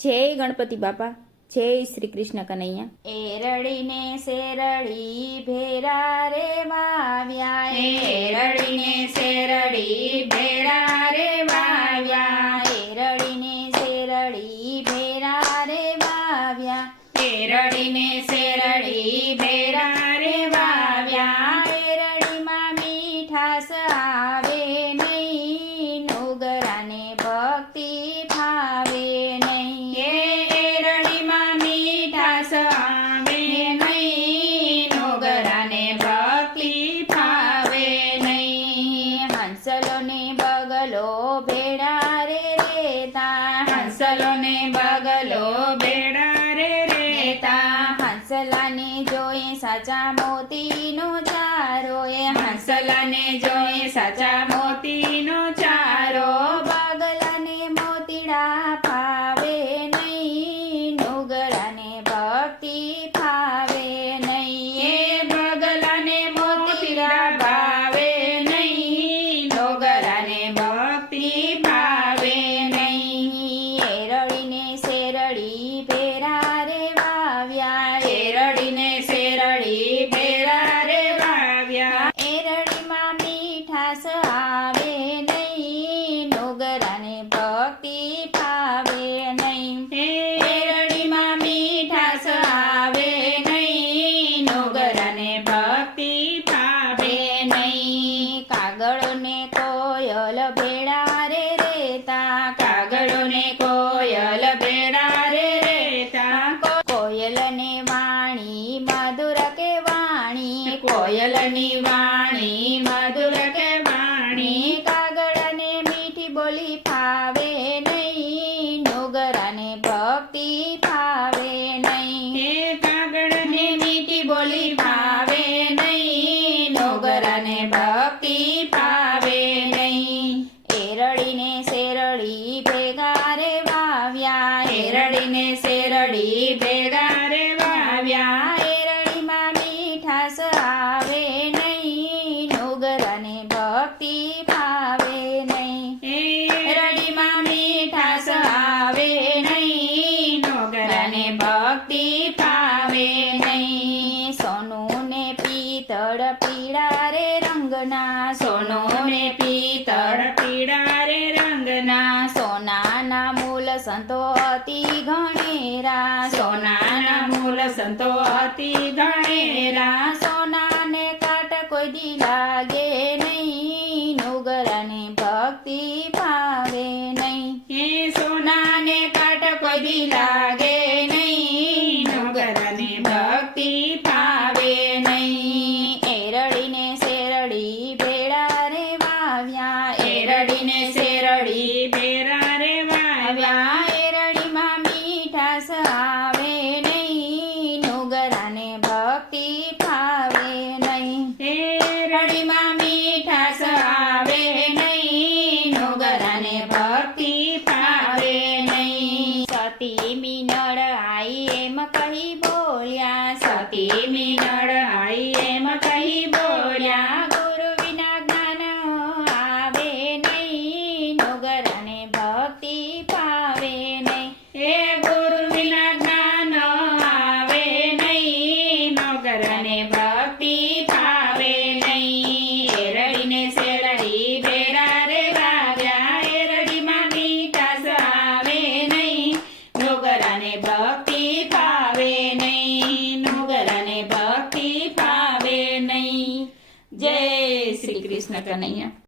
જય ગણપતિ બાપા, જય શ્રી કૃષ્ણ કનૈયા. એરડીને શેરડી ભેરા રે વાવ્યા, એરડીને શેરડી ભેરા રે વાવ્યા, એરડીને શેરડી ભેરા રે વાવ્યા, એરડીને શેરડી ભેરા રે વાવ્યા. એરડીમાં મીઠાશ આવે નહીં, નુગરાને ભક્તિ ફાવે નહીં. એરડીમાં મીઠાશ આવે નહીં, નોગરાને ભક્તિ ફાવે નહીં. હંસલો ને બગલો ભેડા રે રેતા, હંસલો ને બગલો ભેડા રે રેતા, હંસલાને જોઈ સાચા મોતીનો ચારો, હંસલાને જોઈ સાચા મોતીનો ચારો. બગલાને મોતીડા ફાવે નહીં, નુગરાને ભક્તિ ફાવે નહીં. એ બગલાને મોતીડા ભાવે નહીં, નોગરાને ભક્તિ ભાવે નહીં. એરડીને શેરડી ભેરા રે વાવ્યા, એરડીને શેરડી ભેરા રે વાવ્યા, એરડીમાં મીઠાશ આવે નહીં, નુગરાને ભક્તિ ફાવે નહીં. એરડીમાં મીઠાશ આવે નહીં, નોગરાને ભક્તિ ભાવે નહીં. કાગળો ને કોયલ ભેડા રે રેતા, કાગળો ને કોયલ ભેડા રે રેતા, કોયલને વાણી મધુર કે વાણી, કોયલની વાણી મધુર કે વાણી. કાગળને મીઠી બોલી ફાવે નહીં, નુગરાને ભક્તિ ફાવે નહીં. એ કાગળને મીઠી બોલી ભાવે નહીં, નોગરાને ભક્તિ ભાવે નહીં. એરડીને શેરડી ભેગા રે વાવ્યા, એરડીને શેરડી ભેગા રે વાવ્યા, એરડીમાં મીઠાશ આવે નહીં, નુગરાને ભક્તિ ફાવે નહીં. એરડીમાં મીઠાશ આવે નહીં, નોગરાને ભક્તિ ભાવે નહીં. સોનું ને પિત્તળ પીળા રે રંગના, સોનું ને પિત્તળ પીળા રે રંગના, સોનાના મૂલ સંતો અતિ ઘણેરા, સોનાના મૂળ સંતો અતિ ગણેરા. સોનાને કાટ કોઈ દી લાગે નહીં, નુગરાને ભક્તિ ફાવે નહીં. એ સોનાને કાટ કોઈ દી લાગે નહીં, નોગરાને ભક્તિ ભાવે નહીં. એરડીને શેરડી ભેડા રે વાવ્યા, એરડીને શેરડી ભેરા રે વાવ્યા, એરડીમાં મીઠાશ આવે નહીં, નુગરાને ભક્તિ ફાવે નહીં. એરડીમાં મીઠાશ આવે નહીં, નોગરાને ભક્તિ ભાવે નહીં. સતી મિનળ આઈ એમ કહી બોલ્યા, સતી મિનળ આઈ એમ કહી બોલ્યા, ગુરુ વિના જ્ઞાન આવે નહીં, નુગરાને ભક્તિ ફાવે નહીં. એ ગુરુ વિના જ્ઞાન આવે નહીં, નોગરાને ભક્તિ ભાવે નહીં. એરડીને શેરડી ભેરા રે વાવ્યા, એરડીમાં મીઠાશ આવે નહીં, નોગરાને ભક્તિ ભાવે નહીં, નોગરાને ભક્તિ ભાવે નહીં. જય શ્રી કૃષ્ણ કનૈયા.